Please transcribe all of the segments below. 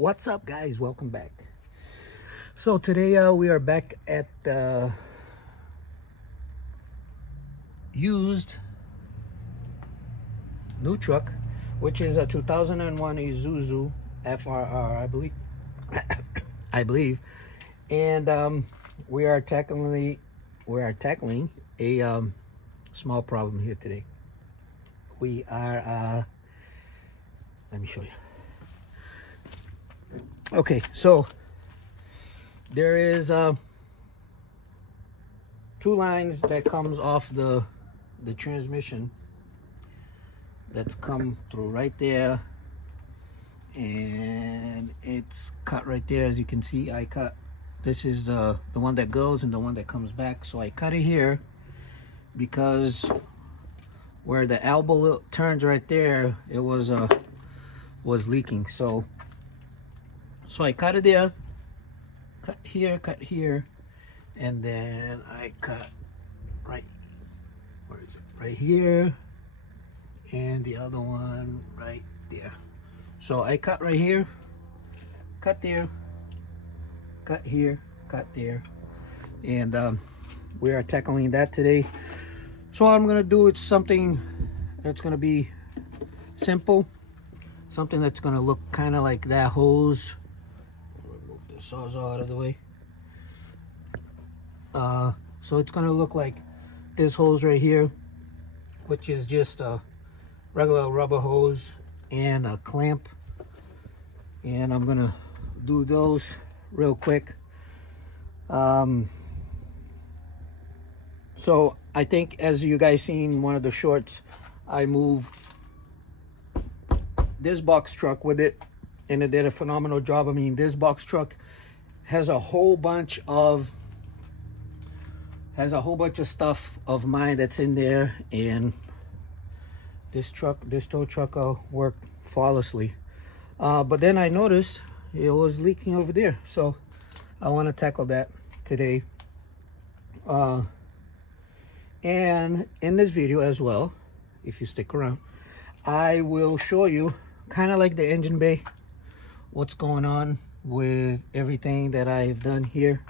What's up, guys? Welcome back. So today we are back at the used new truck, which is a 2001 Isuzu FRR, I believe. And we are tackling a small problem here today. We are let me show you. Okay, so there is 2 lines that comes off the transmission that's come through right there, and it's cut right there. As you can see, I cut, this is the one that goes and the one that comes back. So I cut it here because where the elbow turns right there, it was leaking. So I cut it there, cut here, and then I cut right, where is it? Right here, and the other one right there. So I cut right here, cut there, cut here, cut there, and we are tackling that today. So what I'm gonna do, it's something that's gonna be simple, something that's gonna look kind of like that hose. Remove the sawzall out of the way. So it's gonna look like this hose right here, which is just a regular rubber hose and a clamp, and I'm gonna do those real quick. So I think, as you guys seen one of the shorts, I moved this box truck with it, and it did a phenomenal job. I mean, this box truck has a whole bunch of stuff of mine that's in there, and this tow truck worked flawlessly. But then I noticed it was leaking over there, so I want to tackle that today. And in this video as well, if you stick around, I will show you kind of like the engine bay, what's going on with everything that I've done here.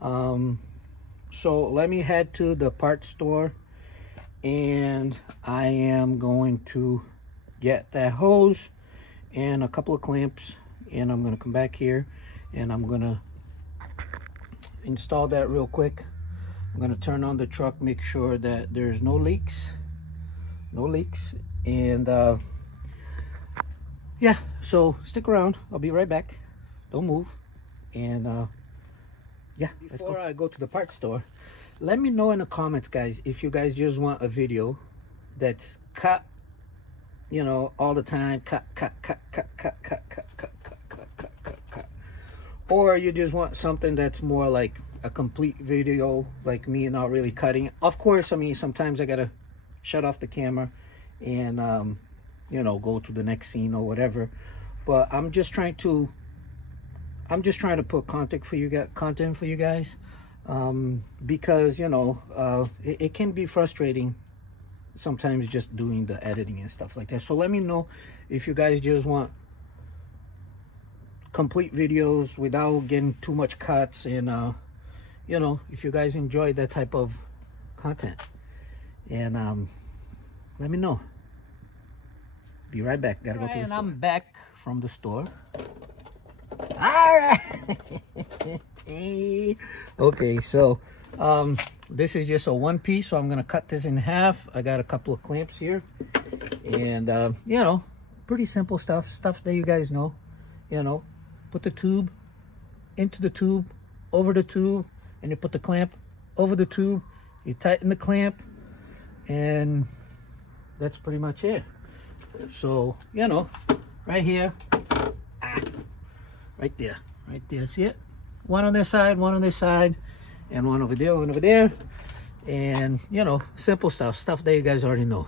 So let me head to the parts store, and I am going to get that hose and a couple of clamps, and I'm going to come back here and I'm going to install that real quick. I'm going to turn on the truck, make sure that there's no leaks, and yeah, so stick around. I'll be right back. Don't move. And yeah, before I go to the parts store, let me know in the comments, guys, if you guys just want a video that's cut, you know, all the time, cut, or you just want something that's more like a complete video, like me not really cutting. Of course, I mean, sometimes I gotta shut off the camera and you know, go to the next scene or whatever, but I'm just trying to put content for you guys, because, you know, it can be frustrating sometimes just doing the editing and stuff like that. So let me know if you guys just want complete videos without getting too much cuts, and you know, if you guys enjoy that type of content, and let me know. Be right back. Gotta go to the store. And I'm back from the store. All right. Okay, so this is just a 1-piece, so I'm gonna cut this in half. I got a couple of clamps here, and you know, pretty simple stuff that you guys know. You know, put the tube into the tube, over the tube, and you put the clamp over the tube, you tighten the clamp, and that's pretty much it. So, you know, right here, right there, see it? One on this side, one on this side, and one over there, and, you know, simple stuff that you guys already know.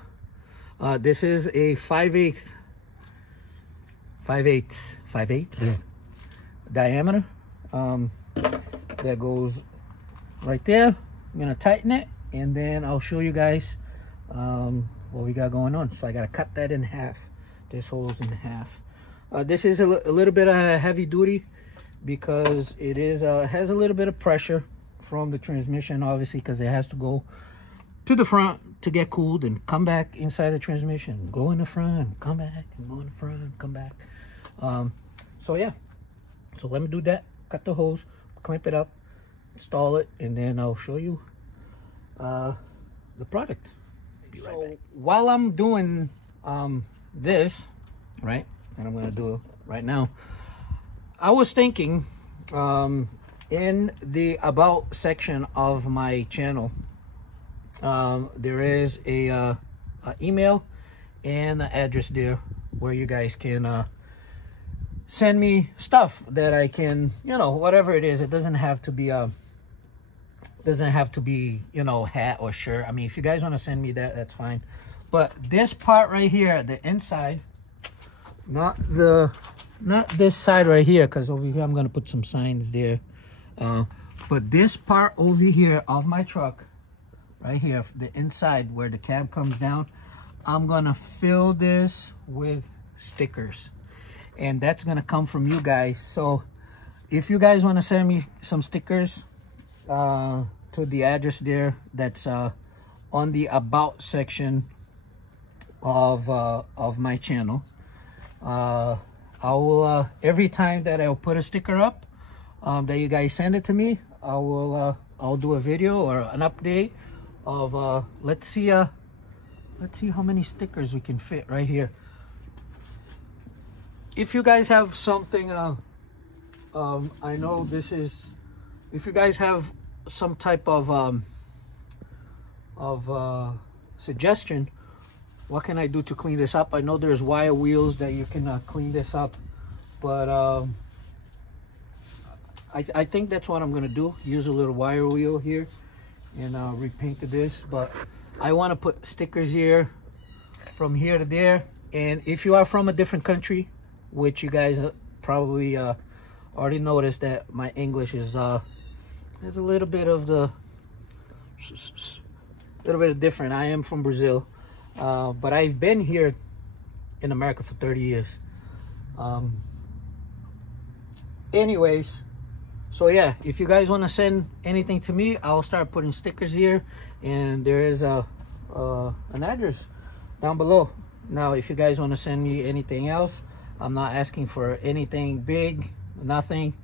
This is a 5/8 diameter that goes right there. I'm gonna tighten it, and then I'll show you guys what we got going on. So I gotta cut that in half, this hose in half. This is a little bit of heavy duty because it is has a little bit of pressure from the transmission, obviously, because it has to go to the front to get cooled and come back inside the transmission, go in the front, come back, and go in the front, come back. So yeah, so let me do that. Cut the hose, clamp it up, install it, and then I'll show you the product. Be right back. While I'm doing this, right, and I'm gonna do it right now, I was thinking in the about section of my channel, there is a email and an address there where you guys can send me stuff that I can, you know, whatever it is. It doesn't have to be you know, hat or shirt. I mean, if you guys want to send me that, that's fine. But this part right here, the inside, not this side right here, because over here I'm gonna put some signs there. But this part over here of my truck, right here, the inside where the cab comes down, I'm gonna fill this with stickers, and that's gonna come from you guys. So if you guys want to send me some stickers to the address there, that's on the about section of my channel, I will every time that I'll put a sticker up that you guys send it to me, I'll do a video or an update of let's see how many stickers we can fit right here. If you guys have something I know this is, if you guys have some type of suggestion, what can I do to clean this up? I know there's wire wheels that you can clean this up, but I think that's what I'm gonna do, use a little wire wheel here and repaint this. But I want to put stickers here from here to there. And if you are from a different country, which you guys probably already noticed that my English is there's a little bit of different. I am from Brazil, but I've been here in America for 30 years. Anyways, so yeah, if you guys want to send anything to me, I'll start putting stickers here, and there is an address down below. Now, if you guys want to send me anything else, I'm not asking for anything big, nothing,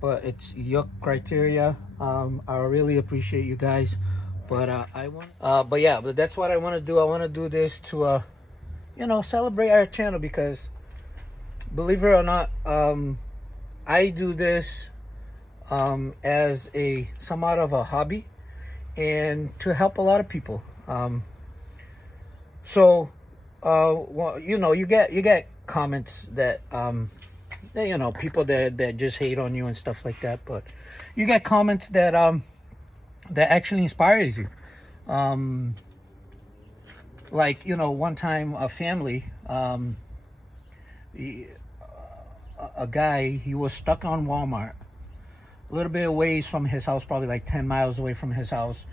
but it's your criteria. I really appreciate you guys, but but that's what I want to do. I want to do this to you know, celebrate our channel, because believe it or not, I do this as somewhat of a hobby and to help a lot of people. Well, you know, you get comments that you know, people that just hate on you and stuff like that, but you get comments that that actually inspires you. Like, you know, one time a family, a guy, he was stuck on Walmart, a little bit away from his house, probably like 10 miles away from his house.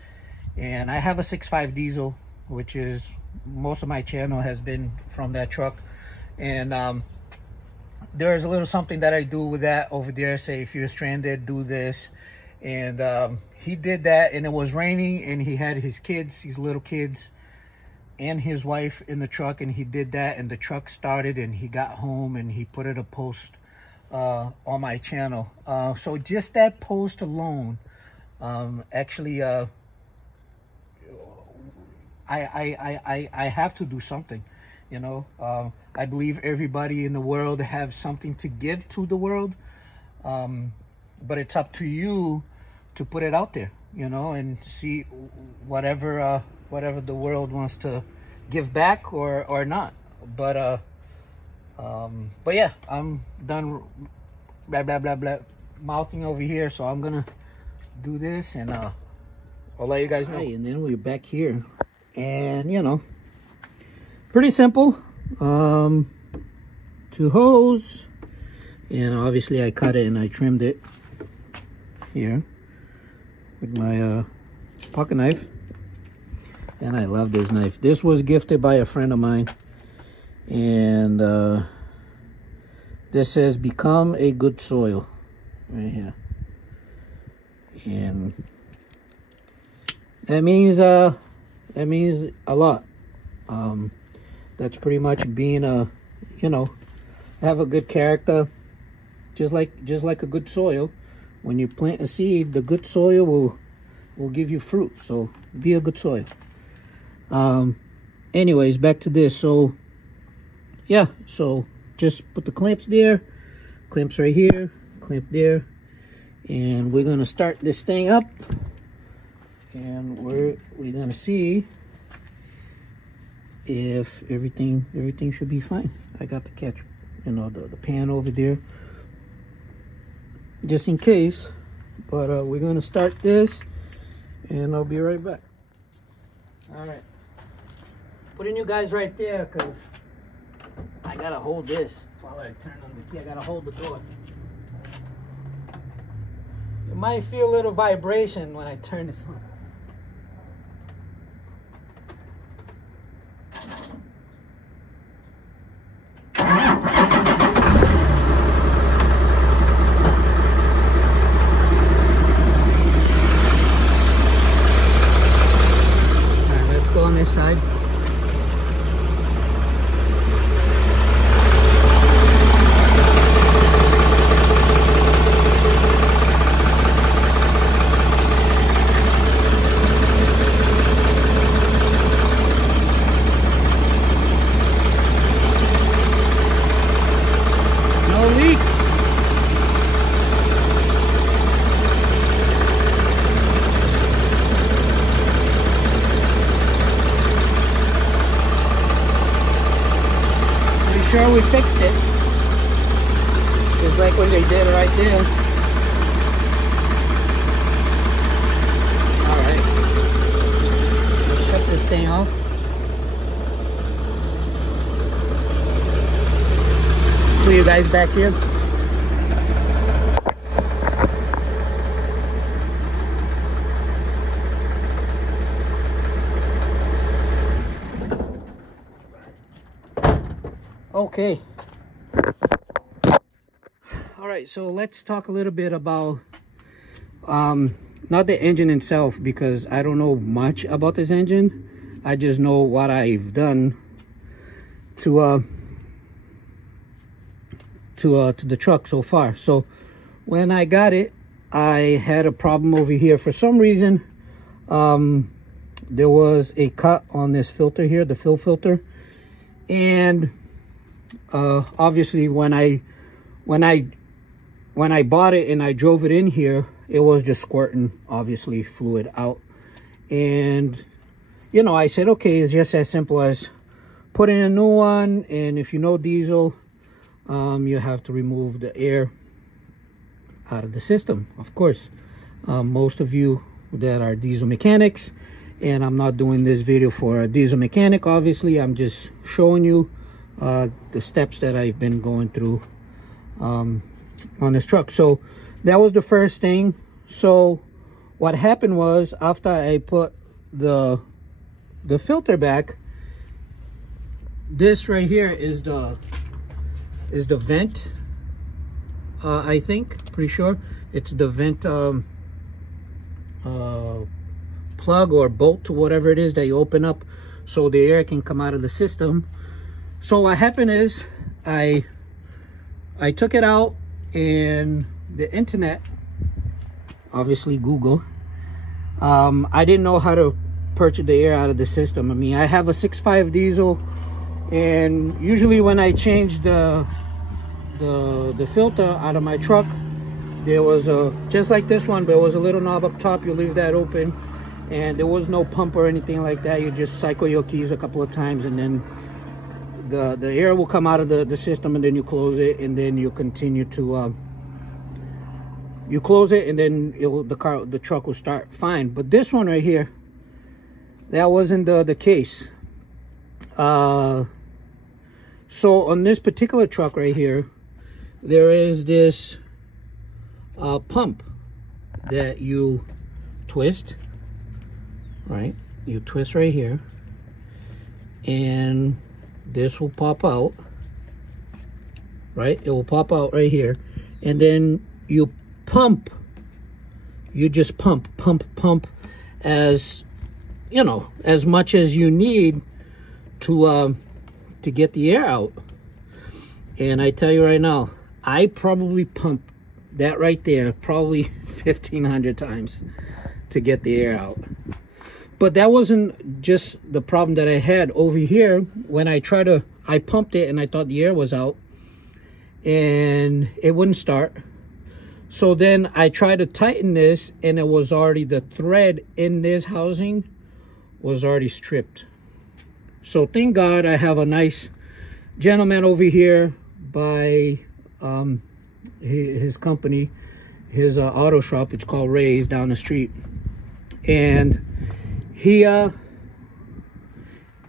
And I have a 6.5 diesel, which is, most of my channel has been from that truck. And there's a little something that I do with that over there. Say, if you're stranded, do this. And he did that, and it was raining, and he had his kids, his little kids, and his wife in the truck, and he did that, and the truck started, and he got home, and he put it a post on my channel. So just that post alone, actually, I have to do something, you know. I believe everybody in the world have something to give to the world, but it's up to you to put it out there, you know, and see whatever the world wants to give back or not. But yeah, I'm done blah blah blah blah mouthing over here, so I'm gonna do this, and I'll let you guys know. And then we're back here, and you know, pretty simple. 2 hose, and obviously I cut it and I trimmed it here with my pocket knife. And I love this knife. This was gifted by a friend of mine, and this says become a good soil right here, and that means a lot. That's pretty much being a, you know, have a good character, just like a good soil. When you plant a seed, the good soil will give you fruit. So be a good soil. Anyways, back to this. So yeah, so just put the clamps there, clamps right here, clamp there, and we're gonna start this thing up, and we're gonna see if everything should be fine. I got the catch, you know, the pan over there just in case, but we're gonna start this and I'll be right back. All right, putting you guys right there because I gotta hold this while I turn on the key. I gotta hold the door. You might feel a little vibration when I turn this on. Side. No leaks. Sure, we fixed it. Just like when they did right there. Alright. Let's shut this thing off. Put you guys back here. Okay. All right, so let's talk a little bit about not the engine itself, because I don't know much about this engine. I just know what I've done to the truck so far. So when I got it, I had a problem over here. For some reason, there was a cut on this filter here, the fill filter, and obviously when I bought it and I drove it in here, it was just squirting obviously fluid out. And you know, I said, okay, it's just as simple as putting a new one. And if you know diesel, you have to remove the air out of the system, of course. Most of you that are diesel mechanics, and I'm not doing this video for a diesel mechanic, obviously, I'm just showing you the steps that I've been going through on this truck. So that was the first thing. So what happened was, after I put the filter back, this right here is the vent. I think, pretty sure it's the vent plug or bolt, whatever it is that you open up so the air can come out of the system. So what happened is I took it out, and the internet, obviously Google, I didn't know how to purge the air out of the system. I mean, I have a 6.5 diesel, and usually when I change the filter out of my truck, there was a, just like this one, but it was a little knob up top. You leave that open, and there was no pump or anything like that. You just cycle your keys a couple of times, and then the air will come out of the system, and then you close it, and then you continue to you close it, and then the truck will start fine. But this one right here, that wasn't the case. So on this particular truck right here, there is this pump that you twist, right? You twist right here, and this will pop out, right? It will pop out right here, and then you pump. You just pump as you know, as much as you need to get the air out. And I tell you right now, I probably pumped that right there probably 1,500 times to get the air out. But that wasn't just the problem that I had over here. When I pumped it and I thought the air was out and it wouldn't start. So then I tried to tighten this, and it was already, the thread in this housing was already stripped. So thank God I have a nice gentleman over here by his company, his auto shop. It's called Ray's down the street. And he had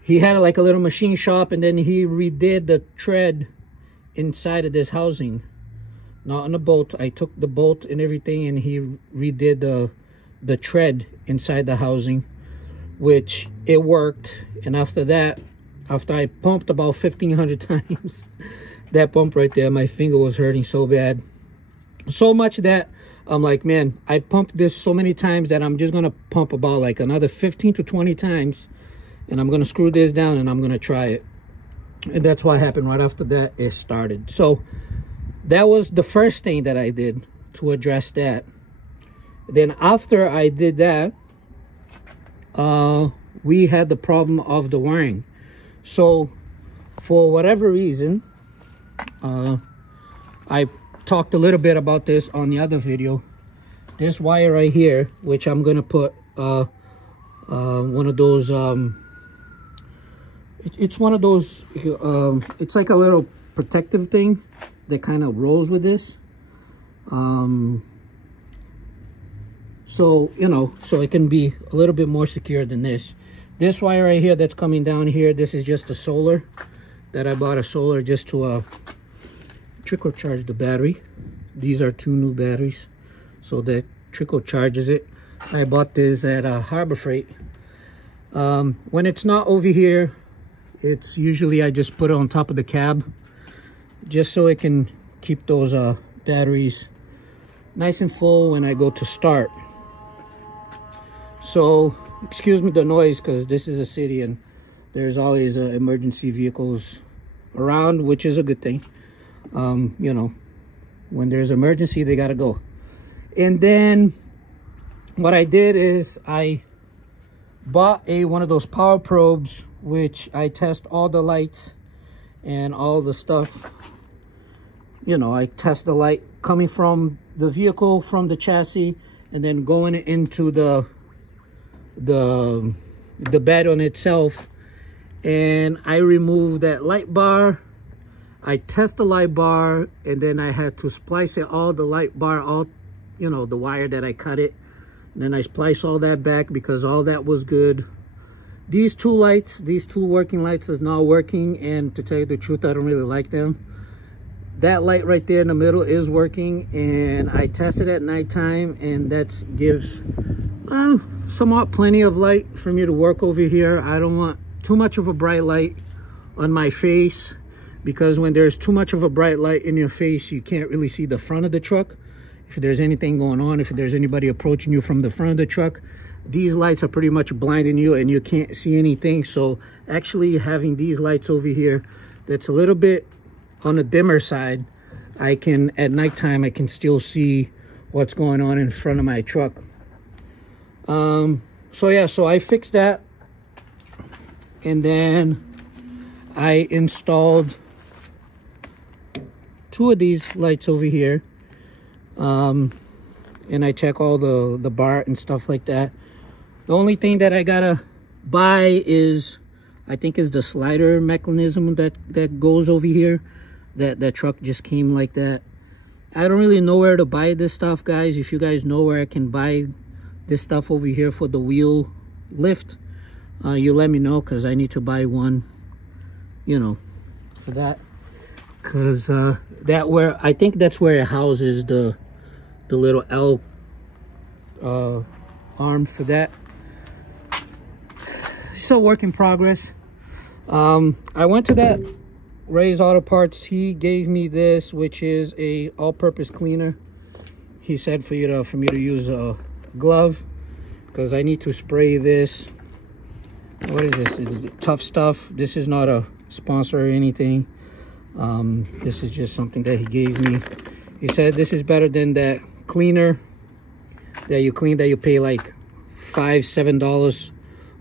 like a little machine shop, and then he redid the tread inside of this housing. Not on the bolt. I took the bolt and everything, and he redid the tread inside the housing, which it worked. And after that, after I pumped about 1,500 times, that pump right there, my finger was hurting so bad. So much that I'm like, man, I pumped this so many times that I'm just going to pump about like another 15 to 20 times. And I'm going to screw this down and I'm going to try it. And that's what happened right after that. It started. So that was the first thing that I did to address that. Then after I did that, we had the problem of the wiring. So for whatever reason, I talked a little bit about this on the other video. This wire right here, which I'm gonna put one of those it's one of those it's like a little protective thing that kind of rolls with this, so you know, so it can be a little bit more secure than this. This wire right here that's coming down here, this is just a solar that I bought, a solar just to trickle charge the battery. These are 2 new batteries, so that trickle charges it. I bought this at Harbor Freight. When it's not over here, it's usually I just put it on top of the cab, just so it can keep those batteries nice and full when I go to start. So excuse me the noise, because this is a city and there's always emergency vehicles around, which is a good thing. You know, when there's emergency, they gotta go. And then what I did is I bought one of those power probes, which I test all the lights and all the stuff. You know, I test the light coming from the vehicle, from the chassis, and then going into the bed on itself. And I removed that light bar. I test the light bar, and then I had to splice it, all the light bar, all, you know, the wire that I cut it. And then I splice all that back because all that was good. These 2 lights, these 2 working lights is not working, and to tell you the truth, I don't really like them. That light right there in the middle is working, and I tested at nighttime, and that gives somewhat plenty of light for me to work over here. I don't want too much of a bright light on my face, because when there's too much of a bright light in your face, you can't really see the front of the truck. If there's anything going on, if there's anybody approaching you from the front of the truck, these lights are pretty much blinding you and you can't see anything. So actually having these lights over here, that's a little bit on the dimmer side, I can, at nighttime, I can still see what's going on in front of my truck. So yeah, so I fixed that. And then I installed 2 of these lights over here, and I check all the bar and stuff like that. The only thing that I gotta buy is, I think, is the slider mechanism that goes over here. That truck just came like that. I don't really know where to buy this stuff, guys. If you guys know where I can buy this stuff over here for the wheel lift, you let me know, because I need to buy one, you know, for that. Because I think that's where it houses the little L arm for that. Still work in progress. I went to that Ray's Auto Parts, he gave me this, which is a all-purpose cleaner. He said for me to use a glove because I need to spray this. What is this? It's Tough Stuff. This is not a sponsor or anything. This is just something that he gave me. He said this is better than that cleaner that you clean, that you pay like $5-7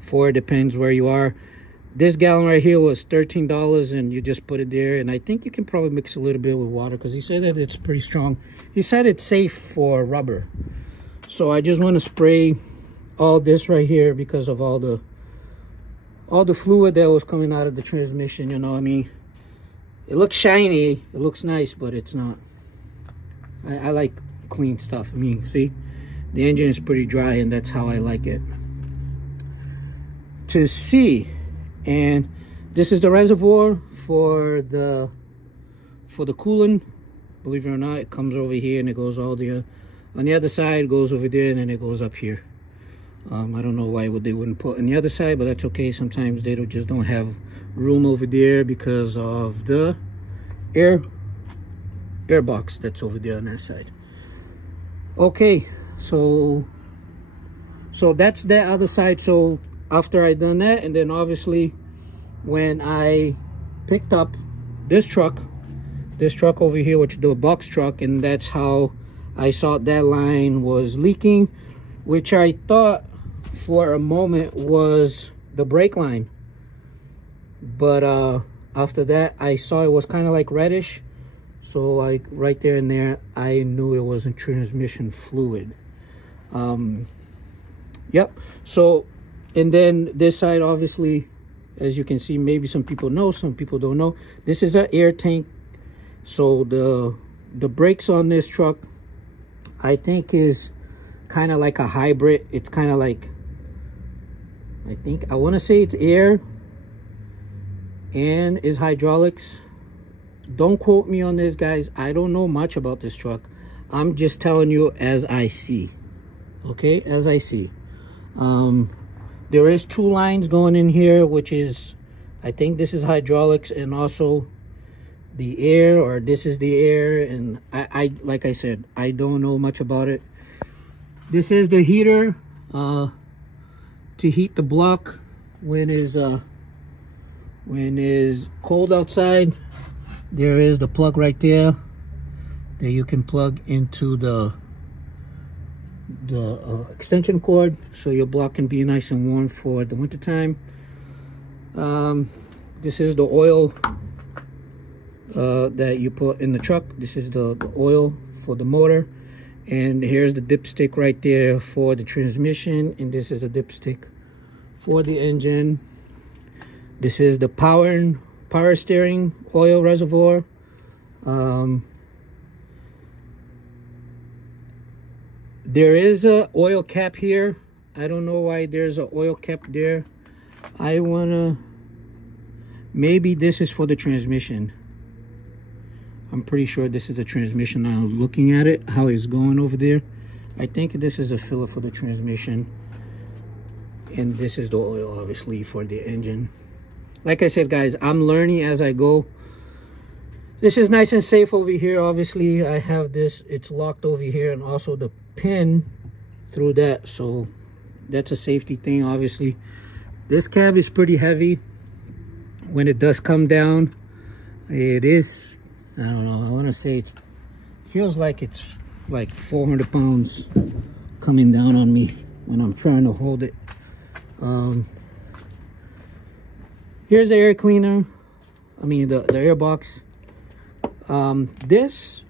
for. Depends where you are. This gallon right here was $13, and you just put it there, and I think you can probably mix a little bit with water because he said that it's pretty strong. He said it's safe for rubber. So I just want to spray all this right here because of all the fluid that was coming out of the transmission. You know what I mean? It looks shiny, it looks nice, but it's not. I like clean stuff. I mean, see, the engine is pretty dry, and that's how I like it to see. And this is the reservoir for the coolant. Believe it or not, it comes over here and it goes all the on the other side, goes over there, and then it goes up here. I don't know why they wouldn't put on the other side, but that's okay. Sometimes they just don't have room over there because of the air box that's over there on that side. Okay, so that's the other side. So after I done that, and then obviously when I picked up this truck over here, which is the box truck, and that's how I saw that line was leaking, which I thought for a moment was the brake line, but after that I saw it was kind of like reddish, so right there and there I knew it wasn't transmission fluid. Yep. So, and then this side, obviously, as you can see, maybe some people know, some people don't know, this is an air tank. So the brakes on this truck, I think, is kind of like a hybrid. It's kind of like, I want to say it's air and is hydraulics. Don't quote me on this, guys. I don't know much about this truck. I'm just telling you as I see. Okay, as I see. There is 2 lines going in here, which is, I think this is hydraulics and also the air, or this is the air. And I like I said, I don't know much about it. This is the heater to heat the block when is cold outside. There is the plug right there that you can plug into the extension cord, so your block can be nice and warm for the winter time. This is the oil that you put in the truck. This is the oil for the motor, and here's the dipstick right there for the transmission, and this is the dipstick for the engine. This is the power steering oil reservoir. There is a oil cap here. I don't know why there's an oil cap there. Maybe this is for the transmission. I'm pretty sure this is the transmission now. Looking at it, how it's going over there, I think this is a filler for the transmission, and this is the oil, obviously, for the engine. Like I said, guys, I'm learning as I go. This is nice and safe over here. Obviously, I have this, it's locked over here, and also the pin through that, so that's a safety thing. Obviously, this cab is pretty heavy. When it does come down, it is, I don't know, I want to say it feels like it's like 400 pounds coming down on me when I'm trying to hold it. Here's the air cleaner, I mean the air box. This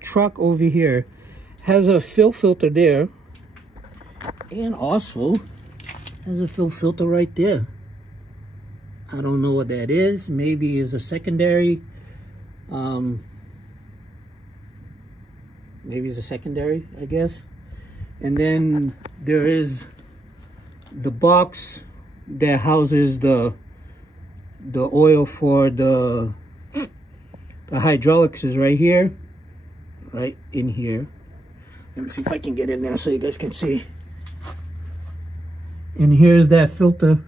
truck over here has a fill filter there, and also has a fill filter right there. I don't know what that is. Maybe it's a secondary. Maybe it's a secondary, I guess. And then there is the box that houses the oil for the hydraulics is right here, right in here. Let me see if I can get in there so you guys can see. And here's that filter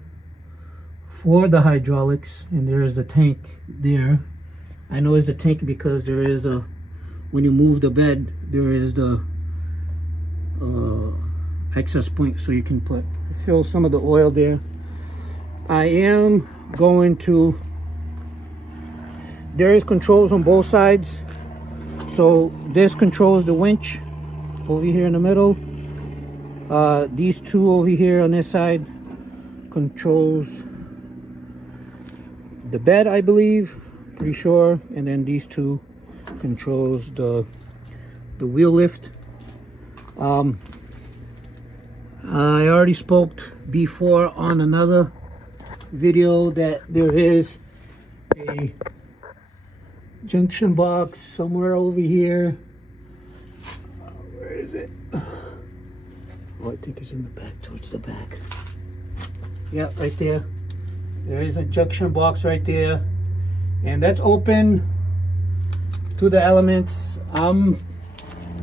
for the hydraulics, and there's the tank there. I know it's the tank because there is a, when you move the bed, there is the excess point, so you can fill some of the oil there. I am going to, there is controls on both sides. So this controls the winch over here in the middle. These two over here on this side controls the bed, I believe, pretty sure. And then these two controls the wheel lift. I already spoke before on another video that there is a junction box somewhere over here. Where is it? Oh, I think it's in the back, towards the back. Yeah, right there. There is a junction box right there, and that's open to the elements.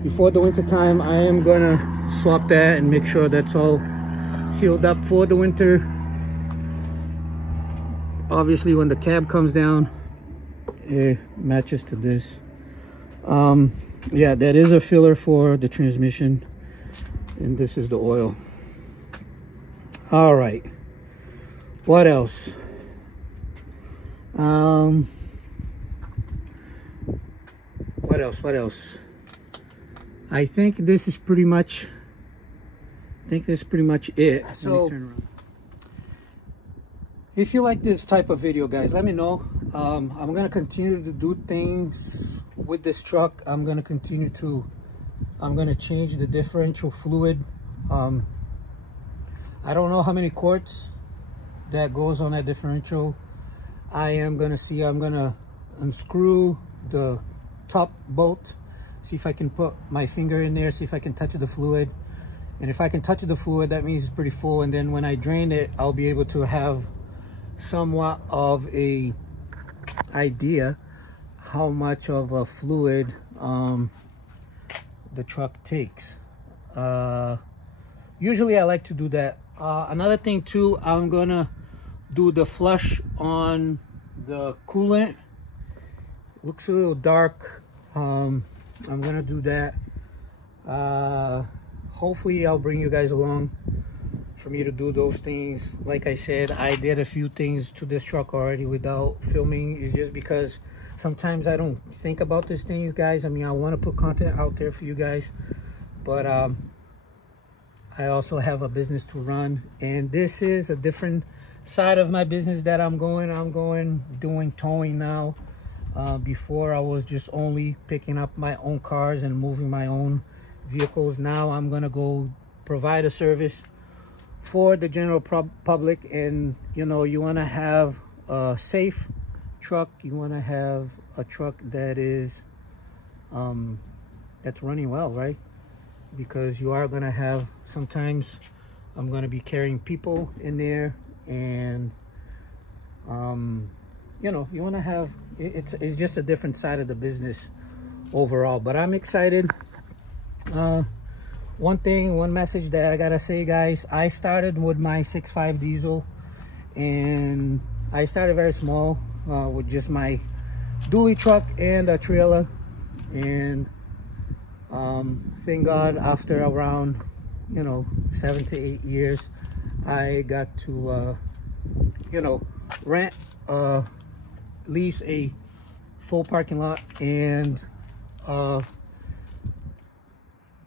Before the winter time, I am gonna swap that and make sure that's all sealed up for the winter. Obviously, when the cab comes down, it matches to this. Yeah, that is a filler for the transmission, and this is the oil. All right, what else? What else? I think this is pretty much it. So if you like this type of video, guys, let me know. I'm gonna continue to do things with this truck. I'm gonna change the differential fluid. I don't know how many quarts that goes on that differential. I'm gonna unscrew the top bolt, see if I can put my finger in there, see if I can touch the fluid. And if I can touch the fluid, that means it's pretty full. And then when I drain it, I'll be able to have somewhat of a idea how much of a fluid the truck takes. Usually I like to do that. Another thing too, I'm gonna do the flush on the coolant. Looks a little dark. I'm gonna do that. Hopefully I'll bring you guys along for me to do those things. Like I said, I did a few things to this truck already without filming. It's just because sometimes I don't think about these things, guys. I mean, I want to put content out there for you guys, but I also have a business to run, and this is a different side of my business that I'm doing towing now. Before I was just only picking up my own cars and moving my own vehicles. Now I'm gonna go provide a service for the general public. And you know, you want to have a safe truck, you want to have a truck that is that's running well, right? Because you are gonna have, sometimes I'm gonna be carrying people in there, and you know, you want to have, it's just a different side of the business overall. But I'm excited. One message that I gotta say, guys, I started with my 6.5 diesel, and I started very small with just my dually truck and a trailer. And thank God, after around, you know, 7 to 8 years, I got to you know, rent lease a full parking lot and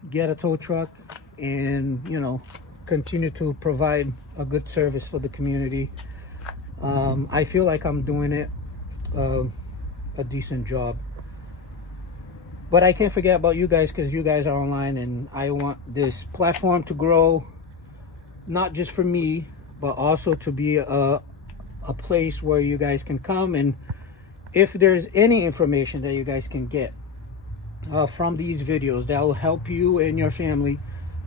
get a tow truck, and you know, continue to provide a good service for the community. I feel like I'm doing it a decent job. But I can't forget about you guys, because you guys are online, and I want this platform to grow, not just for me, but also to be a place where you guys can come, and if there's any information that you guys can get from these videos that will help you and your family,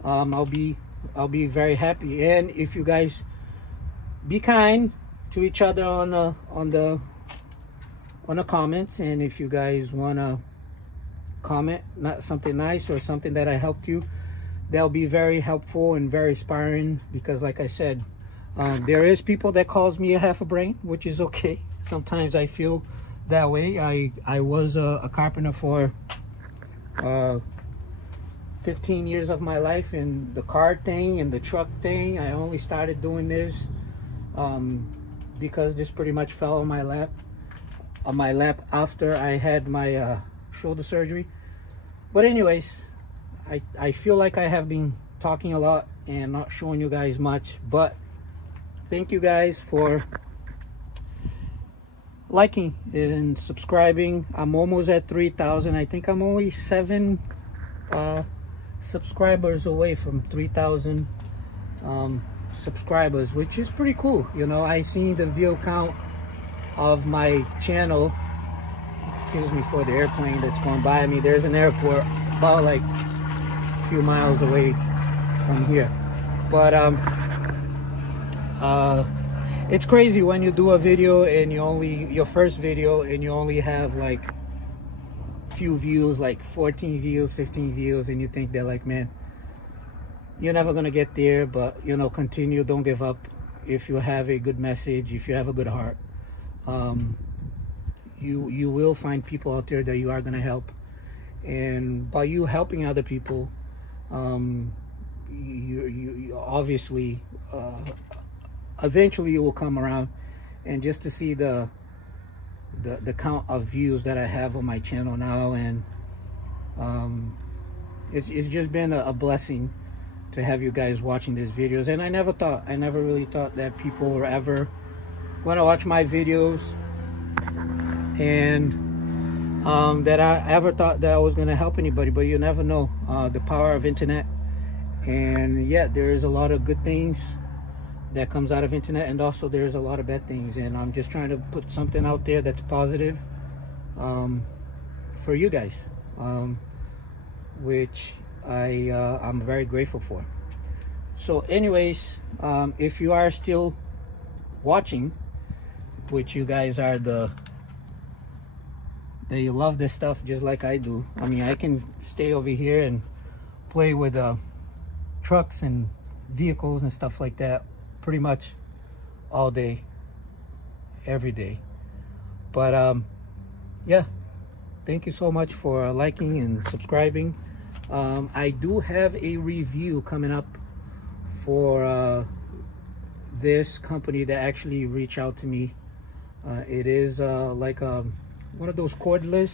I'll be very happy. And if you guys be kind to each other on the comments, and if you guys want to comment not something nice or something that I helped you, that'll be very helpful and very inspiring. Because like I said, there is people that calls me a half a brain, which is okay. Sometimes I feel that way. I was a carpenter for 15 years of my life in the car thing and the truck thing. I only started doing this because this pretty much fell on my lap after I had my shoulder surgery. But anyways, I feel like I have been talking a lot and not showing you guys much, but thank you guys for liking and subscribing. I'm almost at 3,000. I think I'm only 7 subscribers away from 3,000 subscribers, which is pretty cool. You know, I seen the view count of my channel. Excuse me for the airplane that's going by me. There's an airport about like a few miles away from here. But it's crazy when you do a video and your first video and you only have like few views, like 14 views, 15 views, and you think they're like, man, you're never gonna get there. But you know, continue, don't give up. If you have a good message, if you have a good heart, you will find people out there that you are gonna help. And by you helping other people, you obviously eventually you will come around. And just to see the count of views that I have on my channel now, and it's just been a blessing to have you guys watching these videos. And I never really thought that people were ever going to watch my videos, and that I ever thought that I was going to help anybody. But you never know, the power of internet. And yeah, there is a lot of good things that comes out of internet, and also there's a lot of bad things, and I'm just trying to put something out there that's positive for you guys, which I'm very grateful for. So anyways, if you are still watching, which you guys are that you love this stuff just like I do. I mean, I can stay over here and play with trucks and vehicles and stuff like that pretty much all day, every day. But yeah, thank you so much for liking and subscribing. I do have a review coming up for this company that actually reached out to me. It is like one of those cordless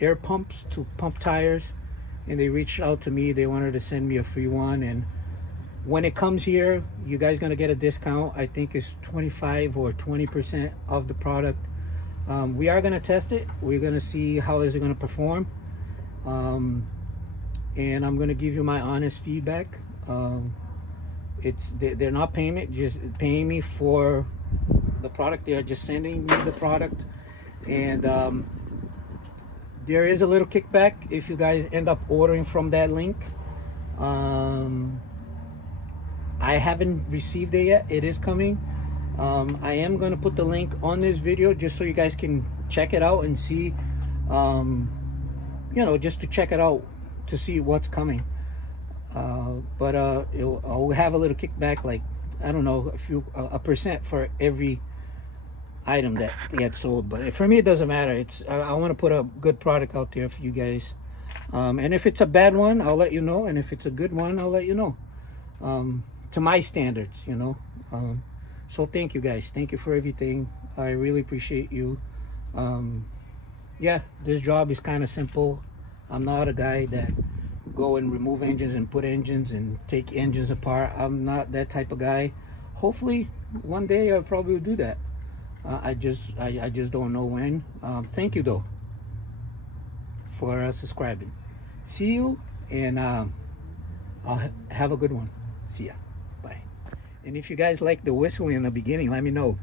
air pumps to pump tires, and they reached out to me. They wanted to send me a free one, and when it comes here, you guys gonna get a discount. I think it's 25 or 20% of the product. We are gonna test it. We're gonna see how is it gonna perform, and I'm gonna give you my honest feedback. They're not paying me for the product. They are just sending me the product, and there is a little kickback if you guys end up ordering from that link. I haven't received it yet. It is coming. I am going to put the link on this video just so you guys can check it out and see, you know, just to check it out to see what's coming. But I'll have a little kickback, like, I don't know, a percent for every item that gets sold. But for me, it doesn't matter. I want to put a good product out there for you guys. And if it's a bad one, I'll let you know. And if it's a good one, I'll let you know. To my standards, you know. So thank you guys. Thank you for everything. I really appreciate you. Yeah, this job is kind of simple. I'm not a guy that go and remove engines and put engines and take engines apart. I'm not that type of guy. Hopefully one day I'll probably do that. I just don't know when. Thank you though for subscribing. See you, and I'll have a good one. See ya. Bye. And if you guys like the whistling in the beginning, let me know.